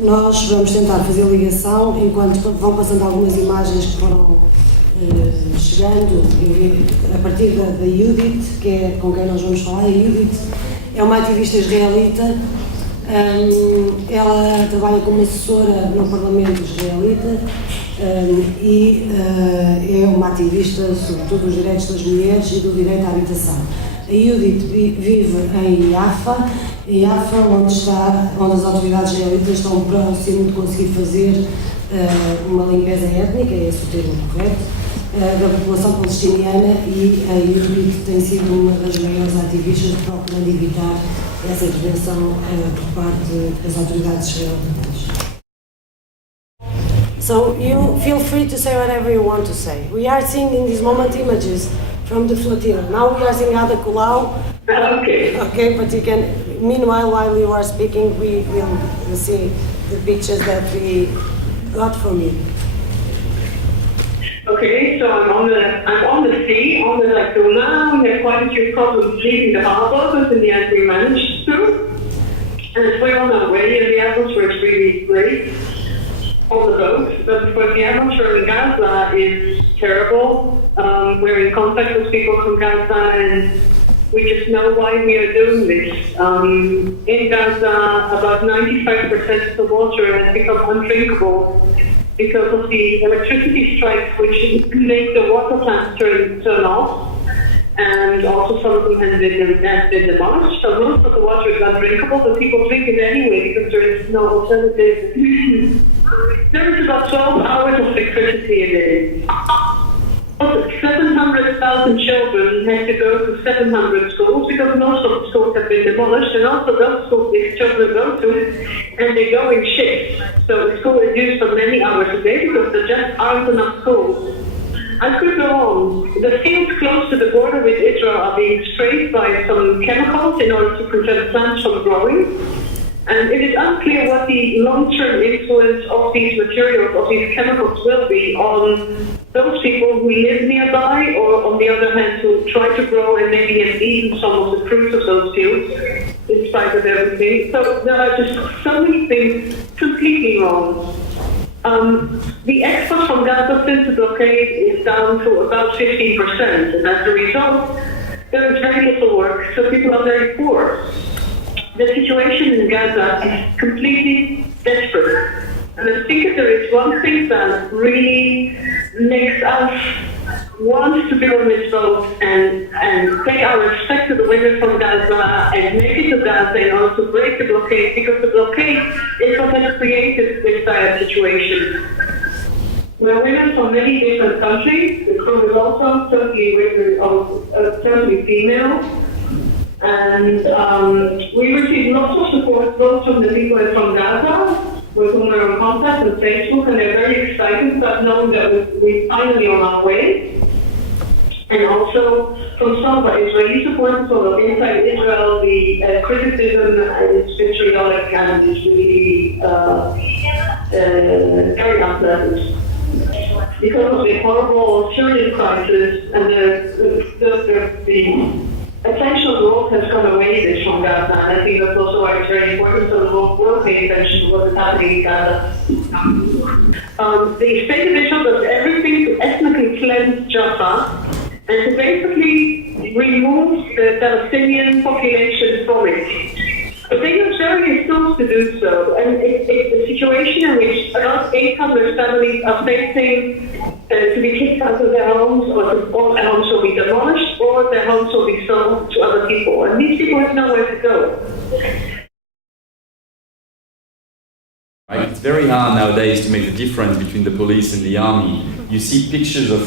nós vamos tentar fazer ligação enquanto vão passando algumas imagens que foram chegando a partir da Judith, que é com quem nós vamos falar. A Judith é uma ativista israelita, ela trabalha como assessora no Parlamento israelita e é uma ativista sobretudo dos direitos das mulheres e do direito à habitação. A Judith vive em Jaffa, onde as autoridades israelitas estão próximas de conseguir fazer uma limpeza étnica, é esse o termo correto, da população palestiniana, e a Judith tem sido uma das maiores ativistas procurando evitar essa intervenção por parte das autoridades israelitas. So you feel free to say whatever you want to say. We are seeing in this moment images from the flotilla. Now we are seeing Ada Colau. Okay. Okay, but you can. Meanwhile, while you are speaking, we will see the pictures that we got from you. Okay, so I'm on the sea, on the Tribunal. We had quite a few problems leaving the harbour, but in the end we managed to. And we're on our way, and the atmosphere is really great on the boat. But of course, the atmosphere in Gaza is terrible. We're in contact with people from Gaza, and we just know why we are doing this. In Gaza, about 95% of the water has become undrinkable because of the electricity strikes, which make the water plants turn off. And also some of them have been demolished. So most of the water is undrinkable, but people drink it anyway because there is no alternative. There is about 12 hours of electricity a day. 700,000 children have to go to 700 schools because most of the schools have been demolished, and also those schools these children go to, and they go in shifts. So the school is used for many hours a day because there just aren't enough schools. I could go on. The fields close to the border with Israel are being sprayed by some chemicals in order to prevent plants from growing. And it is unclear what the long-term influence of these materials, of these chemicals, will be on those people who live nearby, or on the other hand, who try to grow and maybe have eaten some of the fruits of those fields, in spite of everything. So there are just so many things completely wrong. The export from Gaza since the blockade is down to about 15%, and as a result, there is very little work, so people are very poor. The situation in Gaza is completely desperate. And I think if there is one thing that really makes us want to be on this boat and pay our respect to the women from Gaza and make it to Gaza in order to break the blockade, because the blockade is what has created this dire situation. We're women from many different countries. The crew is also totally female. And we received lots of support both from the people from Gaza, with whom we're in contact on Facebook, and they're very excited about knowing that we're finally on our way. And also from some of our Israeli supporters, although inside Israel the criticism is vitriolic and is really very unpleasant. Because of the horrible Syrian crisis and the attention of the world has gone away from Gaza, and I think that's also why it's very important so the world will pay attention to what is happening in Gaza. The state of Israel does everything to ethnically cleanse Jaffa and to basically remove the Palestinian population from it. But they use various tools to do so, and it's a situation in which about 800 families are facing to be kicked out of their homes, or their homes will be demolished, or their homes will be sold to other people, and these people have nowhere to go. Right? It's very hard nowadays to make the difference between the police and the army. You see pictures of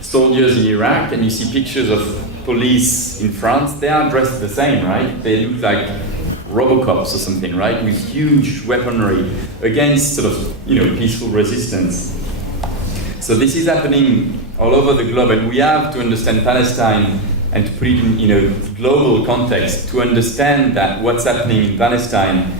soldiers in Iraq, and you see pictures of police in France. They are dressed the same, right? They look like Robocops or something, right? With huge weaponry against sort of, peaceful resistance. So this is happening all over the globe, and we have to understand Palestine and to put it in, global context to understand that what's happening in Palestine,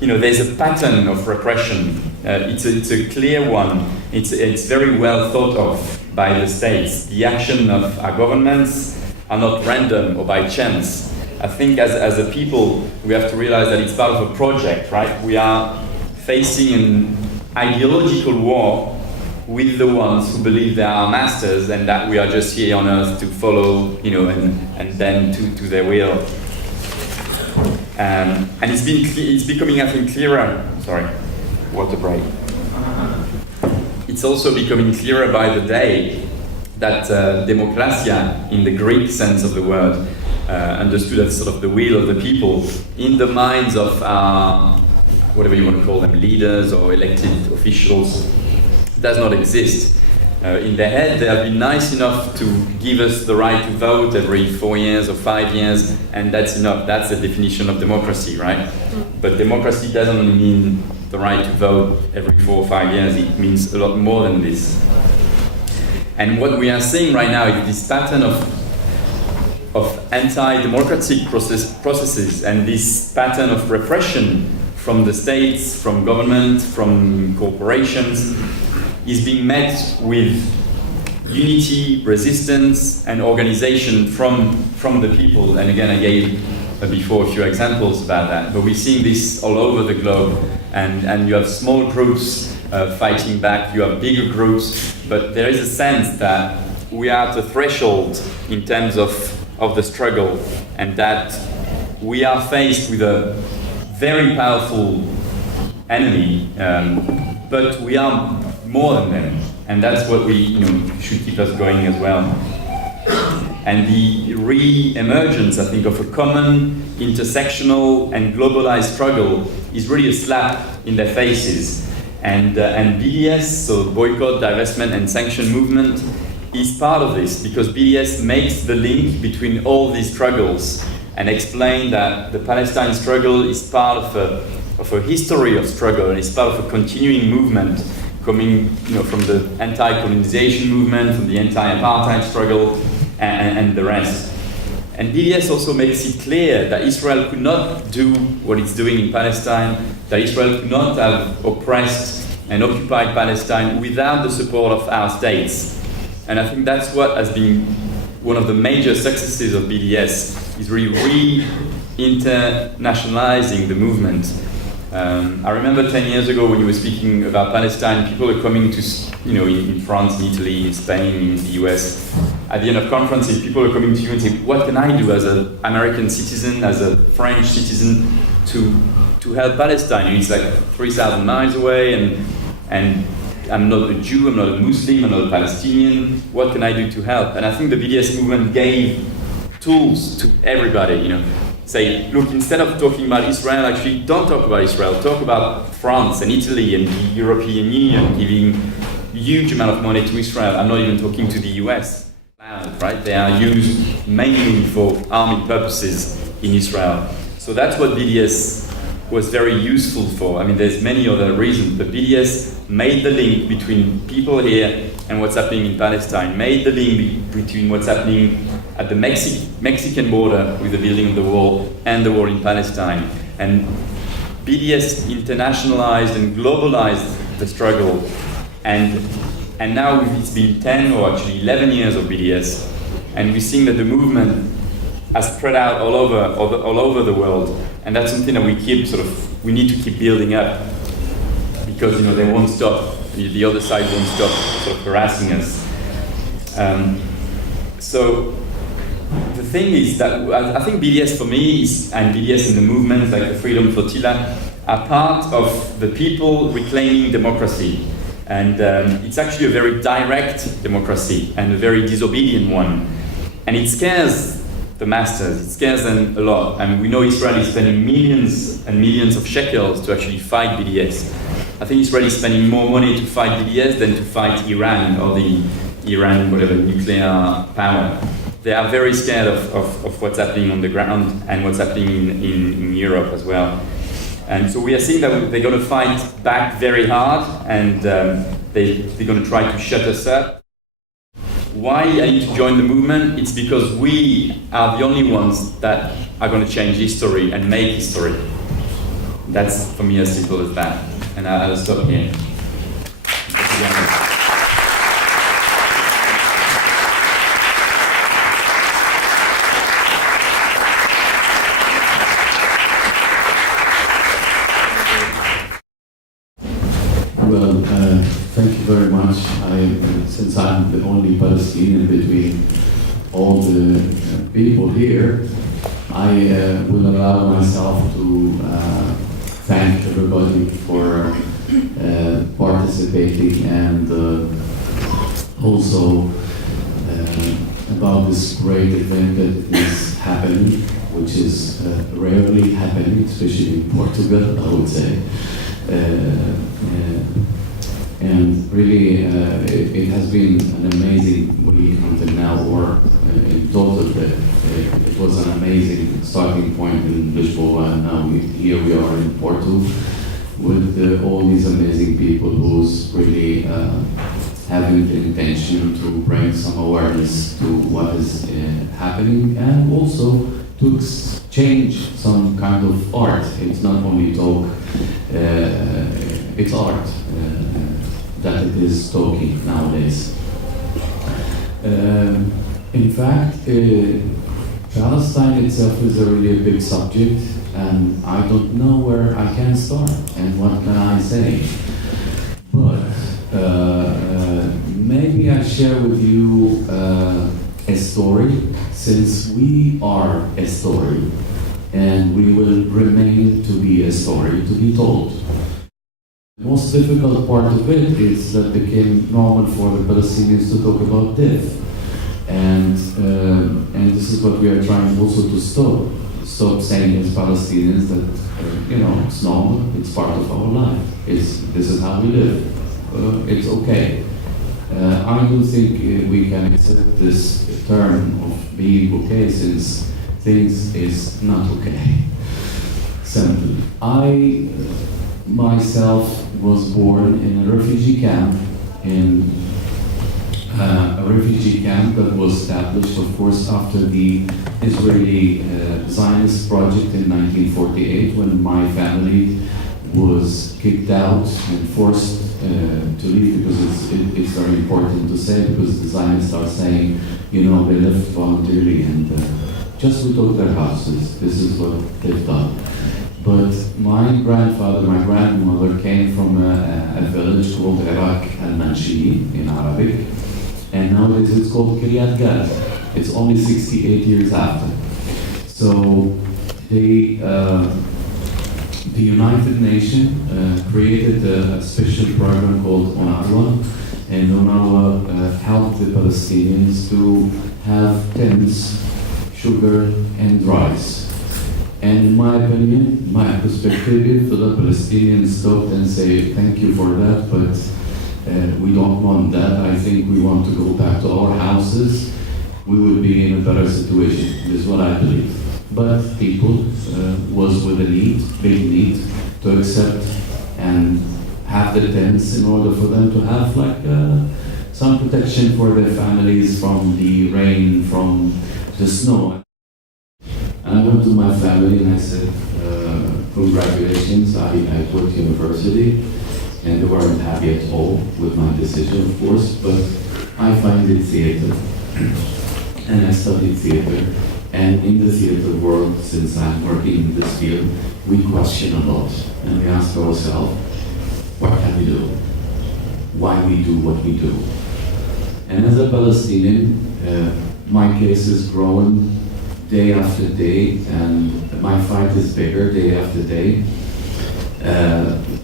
there's a pattern of repression. It's a clear one. It's very well thought of by the states. The action of our governments are not random or by chance. I think as a people, we have to realize that it's part of a project, right? We are facing an ideological war with the ones who believe they are masters and that we are just here on earth to follow, and bend to their will. And it's becoming, I think, clearer. Sorry, water break. It's also becoming clearer by the day that democracia, in the Greek sense of the word, understood as sort of the will of the people, in the minds of whatever you want to call them, leaders or elected officials, does not exist. In their head, they have been nice enough to give us the right to vote every 4 years or 5 years, and that's enough. That's the definition of democracy, right? But democracy doesn't mean the right to vote every 4 or 5 years. It means a lot more than this. And what we are seeing right now is this pattern of anti-democratic processes and this pattern of repression from the states, from government, from corporations, is being met with unity, resistance, and organization from the people. And again, I gave before a few examples about that. But we're seeing this all over the globe. And you have small groups fighting back, you have bigger groups, but there is a sense that we are at a threshold in terms of the struggle, and that we are faced with a very powerful enemy, but we are more than them, and that's what we should keep us going as well. And the re-emergence, I think, of a common, intersectional and globalized struggle is really a slap in their faces. And BDS, so boycott, divestment and sanction movement, is part of this, because BDS makes the link between all these struggles and explain that the Palestine struggle is part of a history of struggle, and it's part of a continuing movement coming from the anti-colonization movement, from the anti-apartheid struggle, and the rest. And BDS also makes it clear that Israel could not do what it's doing in Palestine, that Israel could not have oppressed and occupied Palestine without the support of our states. And I think that's what has been one of the major successes of BDS, is really re-internationalizing the movement. I remember 10 years ago when you were speaking about Palestine, people are coming to, in France, in Italy, in Spain, in the US. At the end of conferences, people are coming to you and say, what can I do as an American citizen, as a French citizen, to help Palestine? It's like 3,000 miles away, and I'm not a Jew, I'm not a Muslim, I'm not a Palestinian. What can I do to help? And I think the BDS movement gave tools to everybody, Say, look, instead of talking about Israel, actually don't talk about Israel, talk about France and Italy and the European Union giving a huge amount of money to Israel. I'm not even talking to the US, right? They are used mainly for army purposes in Israel. So that's what BDS was very useful for. I mean, there's many other reasons, but BDS made the link between people here and what's happening in Palestine, made the link between what's happening at the Mexican border with the building of the wall and the war in Palestine. And BDS internationalized and globalized the struggle. And now it's been 10 or actually 11 years of BDS, and we're seeing that the movement has spread out all over the world. And that's something that we need to keep building up, because they won't stop. The other side won't stop sort of harassing us. So the thing is that I think BDS for me and BDS in the movement, like the Freedom Flotilla, are part of the people reclaiming democracy. And it's actually a very direct democracy and a very disobedient one. And it scares the masters, it scares them a lot. I mean, we know Israel is spending millions and millions of shekels to actually fight BDS. I think Israel is spending more money to fight BDS than to fight Iran, or the Iran, whatever, nuclear power. They are very scared of what's happening on the ground and what's happening in Europe as well. And so we are seeing that they're going to fight back very hard, and they're going to try to shut us up. Why I need to join the movement? It's because we are the only ones that are going to change history and make history. That's, for me, as simple as that. And I'll stop here. all the people here, I will allow myself to thank everybody for participating, and also about this great event that is happening, which is rarely happening, especially in Portugal, I would say. And really, it has been an amazing week until now, or in total, it was an amazing starting point in Lisboa, and now here we are in Porto with all these amazing people who's really having the intention to bring some awareness to what is happening, and also to exchange some kind of art. It's not only talk, it's art that it is talking nowadays. In fact, Palestine itself is a really big subject, and I don't know where I can start and what can I say. But maybe I share with you a story, since we are a story, and we will remain to be a story to be told. The most difficult part of it is that it became normal for the Palestinians to talk about death. And this is what we are trying also to stop saying as Palestinians that, it's normal, it's part of our life, this is how we live, it's okay. I don't think we can accept this term of being okay, since things is not okay. Simple. I myself was born in a refugee camp, a refugee camp that was established, of course, after the Israeli Zionist project in 1948, when my family was kicked out and forced to leave, because it's very important to say, because the Zionists are saying, they left voluntarily and just we took their houses. This is what they've done. But my grandfather, my grandmother came from a village called Iraq al-Manshi in Arabic, and nowadays it's called Kiryat Gat. It's only 68 years after. So the United Nations created a special program called UNRWA, and UNRWA helped the Palestinians to have tents, sugar, and rice. And in my opinion, my perspective, the Palestinians stopped and say, thank you for that, but we don't want that. I think we want to go back to our houses. We would be in a better situation. This is what I believe. But people was with a big need to accept and have the tents in order for them to have some protection for their families from the rain, from the snow. And I went to my family and I said, congratulations, I quit university. And they weren't happy at all with my decision, of course, but I find it theater. And I studied theater. And in the theater world, since I'm working in this field, we question a lot. And we ask ourselves, what can we do? Why we do what we do? And as a Palestinian, my case is growing day after day, and my fight is bigger day after day,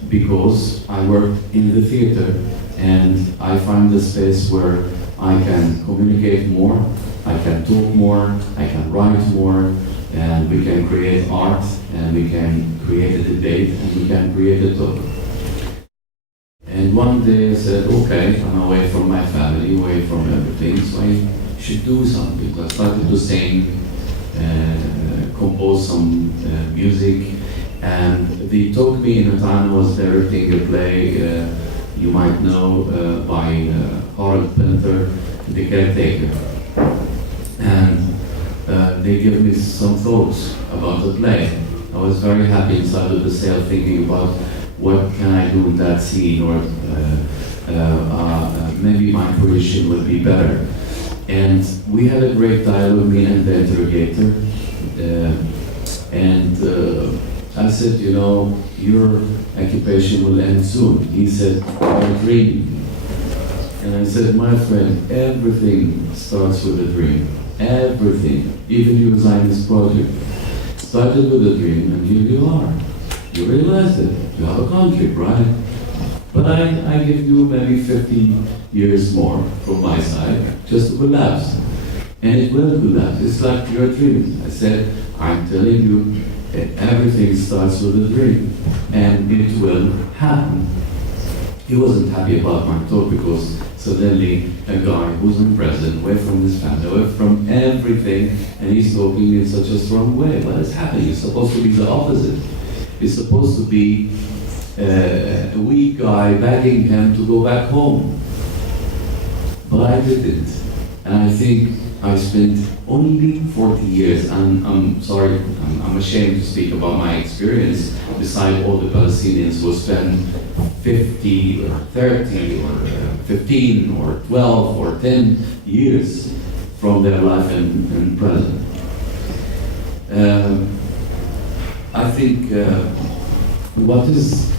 because I work in the theater, and I find a space where I can communicate more, I can talk more, I can write more, and we can create art, and we can create a debate, and we can create a talk. And one day I said, okay, I'm away from my family, away from everything, so I should do something. I started to sing, compose some music, and they took me in a time I was directing a play, you might know, by Harold Pinter, The Caretaker. And they gave me some thoughts about the play. I was very happy inside of the cell thinking about what can I do in that scene, or maybe my creation would be better. And we had a great dialogue, me and the interrogator. I said, your occupation will end soon. He said, I'm dreaming. And I said, my friend, everything starts with a dream. everything, even your Zionist project, started with a dream, and here you are. You realized it. You have a country, right? But I give you maybe 15 years more from my side just to collapse. And it will collapse. It's like your dream. I said, I'm telling you, everything starts with a dream. And it will happen. He wasn't happy about my talk because suddenly a guy who's in prison, away from his family, away from everything, and he's talking in such a strong way. What is happening? It's supposed to be the opposite. It's supposed to be a weak guy begging him to go back home. But I didn't. And I think I spent only 40 years, and I'm sorry, I'm ashamed to speak about my experience, beside all the Palestinians who spend 50 or 30 or 15 or 12 or 10 years from their life in prison. I think what is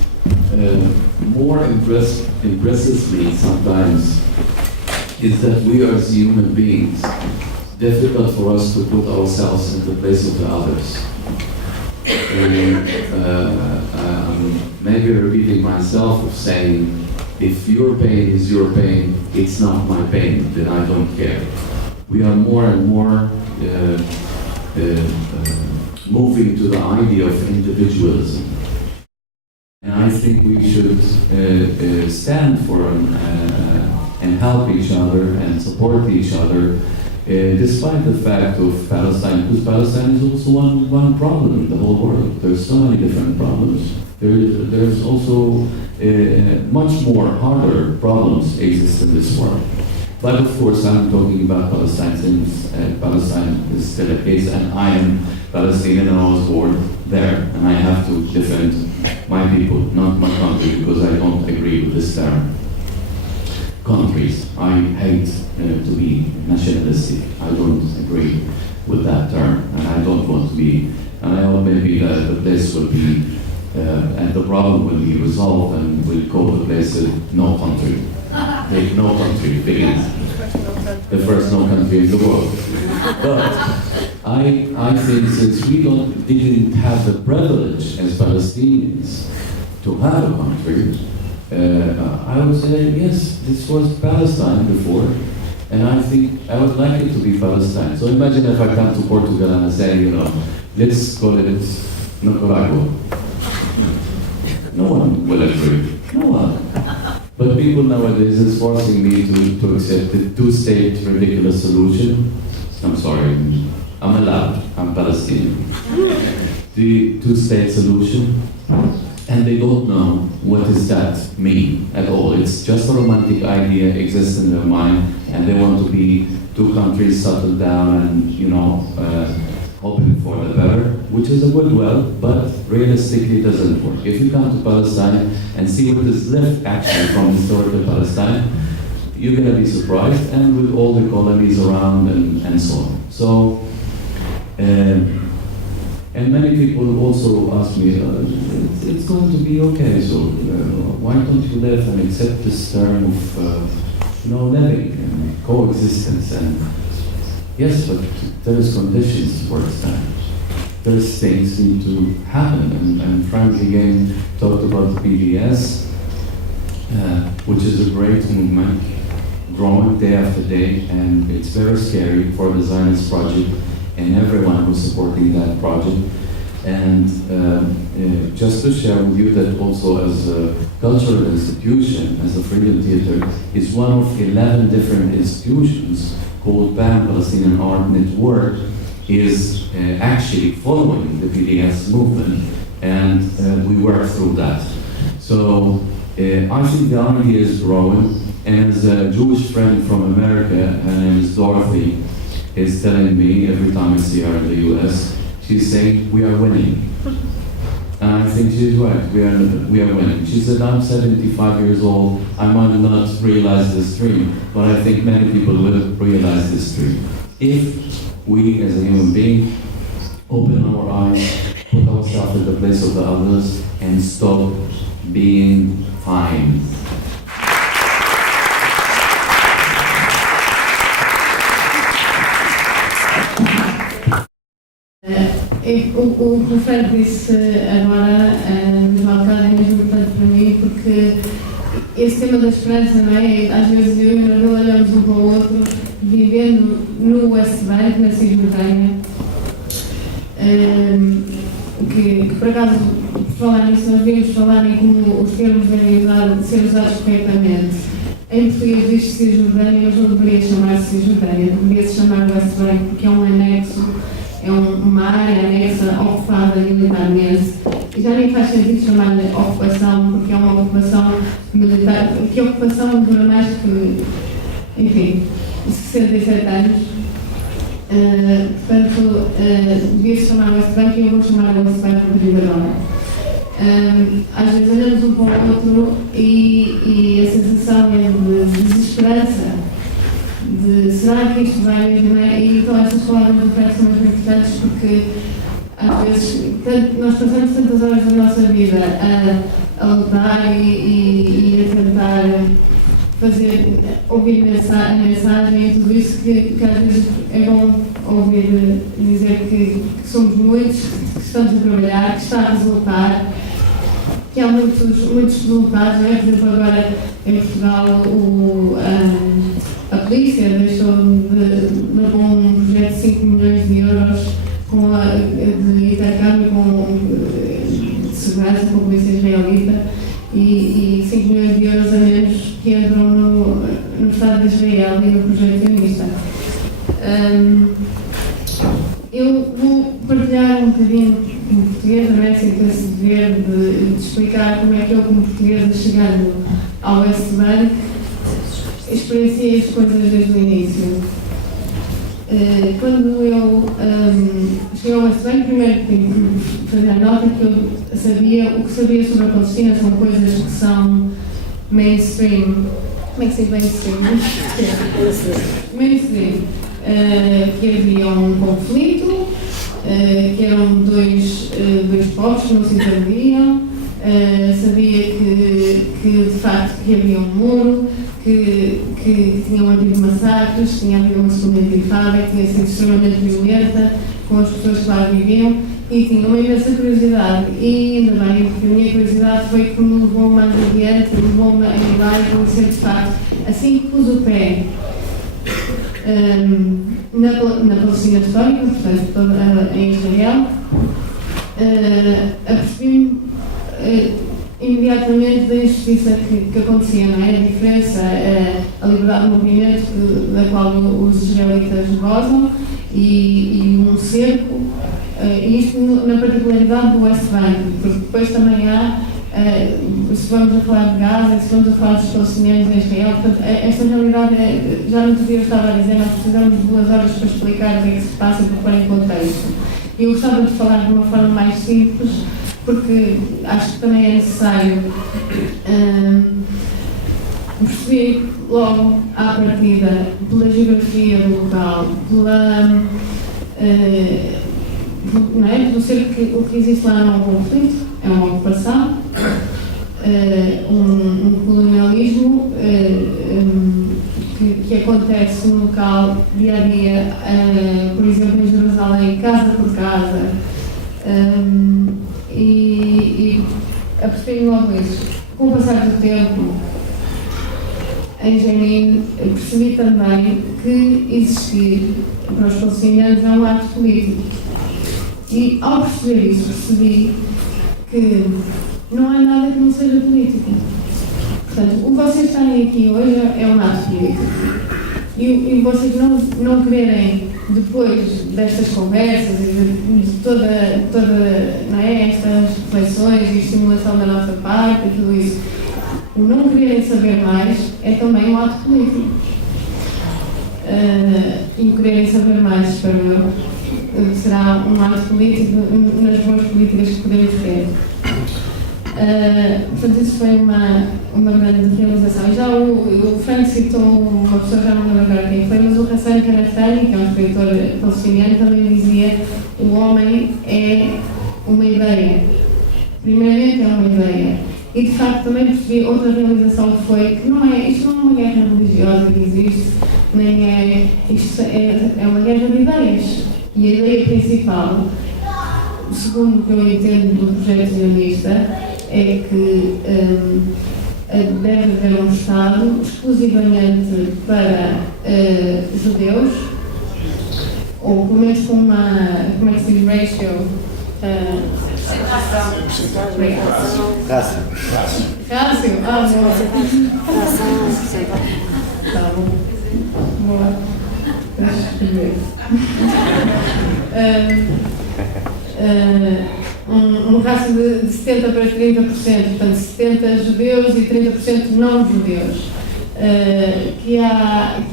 more impresses me sometimes is that we are as human beings, difficult for us to put ourselves in the place of the others. And maybe repeating myself of saying, if your pain is your pain, it's not my pain, then I don't care. We are more and more moving to the idea of individualism. And I think we should stand for and help each other and support each other, despite the fact of Palestine, because Palestine is also one problem in the whole world. There's so many different problems. There's also much more harder problems exist in this world. But of course, I'm talking about Palestine since Palestine is still a case, and I am Palestinian and I was born there, and I have to defend my people, not my country, because I don't agree with this term. Countries. I hate to be nationalistic. I don't agree with that term, and I don't want to be. And I hope maybe that the place will be, and the problem will be resolved, and we'll call the place no country. The no country begins. The first no country in the world. But I think since we didn't have the privilege as Palestinians to have a country, I would say, yes, this was Palestine before, and I think I would like it to be Palestine. So imagine if I come to Portugal and I say, let's call it Nicaragua. No one will agree. No one. But people nowadays is forcing me to accept the two-state ridiculous solution. I'm sorry, I'm allowed, I'm Palestinian. The two-state solution. And they don't know what does that mean at all. It's just a romantic idea exists in their mind, and they want to be two countries settled down and hoping for the better, which is a goodwill, but realistically it doesn't work. If you come to Palestine and see what is left actually from historical Palestine, you're going to be surprised, and with all the colonies around and so on. So. And many people also ask me, it's going to be okay, so why don't you live and accept this term of living and coexistence? And yes, but there's conditions for that. There's things need to happen. And Frank again talked about the PDS, which is a great movement, growing day after day, and it's very scary for the Zionist project and everyone who's supporting that project. And just to share with you that also as a cultural institution, as a Freedom Theater, is one of 11 different institutions called Pan-Palestinian Art Network, is actually following the PDS movement, and we work through that. So I think the idea is growing, and as a Jewish friend from America, her name is Dorothy, is telling me every time I see her in the US, she's saying, we are winning. And I think she's right, we are winning. She said, I'm 75 years old, I might not realize this dream, but I think many people will realize this dream. If we as a human being open our eyes, put ourselves in the place of the others, and stop being fine. O que o Fred disse agora, no balcão, é mesmo importante para mim, porque esse tema da esperança, não é? Às vezes eu e o Nabeel olhamos um para o outro, vivendo no West Bank, na Cisjordânia, que por acaso, por falar nisso, nós devíamos falar em como os termos devem ser usados corretamente. Em português diz-se Cisjordânia, mas não deveria chamar-se Cisjordânia, deveria-se chamar West Bank, porque é um anexo, é uma área anexa ocupada militarmente. E já nem faz sentido chamar-lhe ocupação, porque é uma ocupação militar, que a ocupação dura mais que, enfim, 67 anos. Portanto, devia-se chamar West Bank e eu vou chamar West Bank a partir de agora. Às vezes olhamos um para o outro e a sensação é de desesperança, de será que isto vai mesmo, não é? E então estas palavras do Fred são muito importantes porque às vezes nós passamos tantas horas da nossa vida a lutar e a tentar ouvir a mensagem e tudo isso que às vezes é bom ouvir dizer que somos muitos, que estamos a trabalhar, que está a resultar, que há muitos resultados, não é? Por exemplo, agora em Portugal a polícia levou um projeto de 5 milhões de euros de intercâmbio de segurança com a polícia israelita e 5 milhões de euros a menos que entram no Estado de Israel e no projeto sionista. Eu vou partilhar um bocadinho em português, também sinto esse dever de explicar como é que eu, como portuguesa, chegando ao West Bank, experienciei as coisas desde o início. Quando eu cheguei ao West Bank, primeiro tenho que fazer a nota que eu sabia, o que sabia sobre a Palestina são coisas que são mainstream. Como é que se diz mainstream? Mainstream. Que havia um conflito, que eram dois povos que não se entendiam, sabia que de facto que havia um muro, que tinham havido massacres, tinha havido uma segunda intifada, que tinha sido extremamente violenta com as pessoas que lá viviam e tinha uma imensa curiosidade e ainda bem que a minha curiosidade foi que me levou mais adiante, levou-me a ir lá e conhecer de facto, assim que pus o pé na Palestina histórica, portanto em Israel, apercebi-me imediatamente da injustiça que acontecia, não é? A diferença, a liberdade de movimento da qual os israelitas gozam e um cerco, e isto na particularidade do West Bank, porque depois também há, se vamos a falar de Gaza, se vamos a falar dos palestinianos em Israel, portanto, esta realidade, já no outro dia eu estava a dizer, nós precisamos de 2 horas para explicar o que é que se passa e para pôr em contexto. Eu gostava de falar de uma forma mais simples, porque acho que também é necessário perceber logo à partida, pela geografia do local, não é? Por ser que o que existe lá não é um conflito, é uma ocupação, um colonialismo que acontece no local dia a dia, por exemplo em Jerusalém, casa por casa. E apercebi-me logo isso. Com o passar do tempo, em Jenin, percebi também que existir para os palestinianos é um ato político. E ao perceber isso, percebi que não há nada que não seja político. Portanto, o que vocês têm aqui hoje é um ato político. E vocês não quererem, depois destas conversas e de toda não é, estas reflexões e estimulação da nossa parte e tudo isso, o não quererem saber mais é também um ato político. E o quererem saber mais, espero eu, será um ato político nas boas políticas que podemos ter. Portanto, isso foi uma grande realização. Já o Frank citou uma pessoa, já não lembro agora quem foi, mas o Hassan Kanafani, que é um escritor palestiniano, também dizia: o homem é uma ideia. Primeiramente é uma ideia. E de facto também percebi outra realização que foi que isto não é uma guerra religiosa que existe, nem isto é uma guerra de ideias. E a ideia principal o segundo que eu entendo do projeto sionista é que deve haver um Estado exclusivamente para judeus, ou pelo menos com uma, como é que se diz, ratio? Rácio? Ah, tá bom. Boa. Deixa eu escrever. Um rácio de 70 para 30%, portanto 70 judeus e 30% não judeus. Que há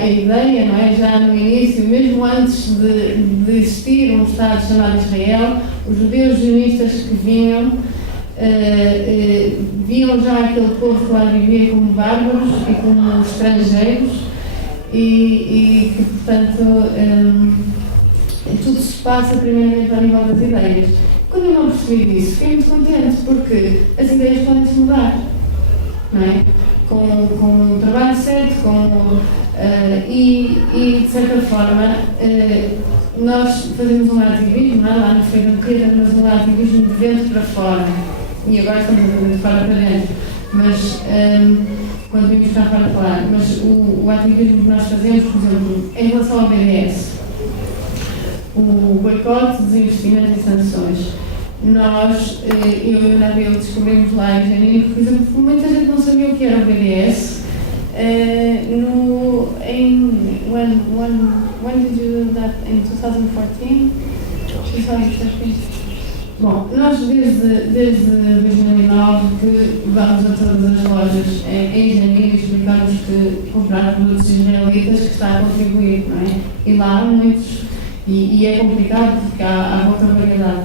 a ideia, não é? Já no início, mesmo antes de existir um Estado chamado Israel, os judeus sionistas que vinham viam já aquele povo que lá vivia como bárbaros e como estrangeiros e que, portanto, tudo se passa primeiramente ao nível das ideias. Quando eu não percebi disso, fiquei muito contente, porque as ideias podem-se mudar, não é? Com o trabalho certo, e de certa forma nós fazemos um ativismo, não é? Lá no Frederico, mas um ativismo de dentro para fora, e agora estamos a fazer de fora para dentro, mas quando vimos cá para falar, mas o ativismo que nós fazemos, por exemplo, em relação ao BDS, o boicote, desinvestimento e sanções. Nós, eu e o Nabeel, descobrimos lá em janeiro, por exemplo, que muita gente não sabia o que era o BDS. When did you do that? In 2014? 2013? Bom, nós desde 2009 que vamos a todas as lojas em janeiro e explicamos que comprar produtos israelitas que está a contribuir, não é? E lá há muitos. E é complicado porque há pouca variedade.